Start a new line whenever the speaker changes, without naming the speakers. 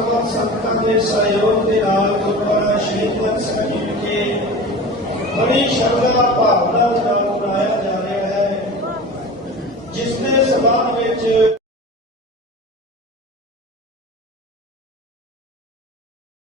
सर्वत सत्ता के सहयोग के नाम गुरुद्वारा श्री पद साहिब के बड़ी श्रद्धा भावना का मनाया जा रहा है जिसने समाज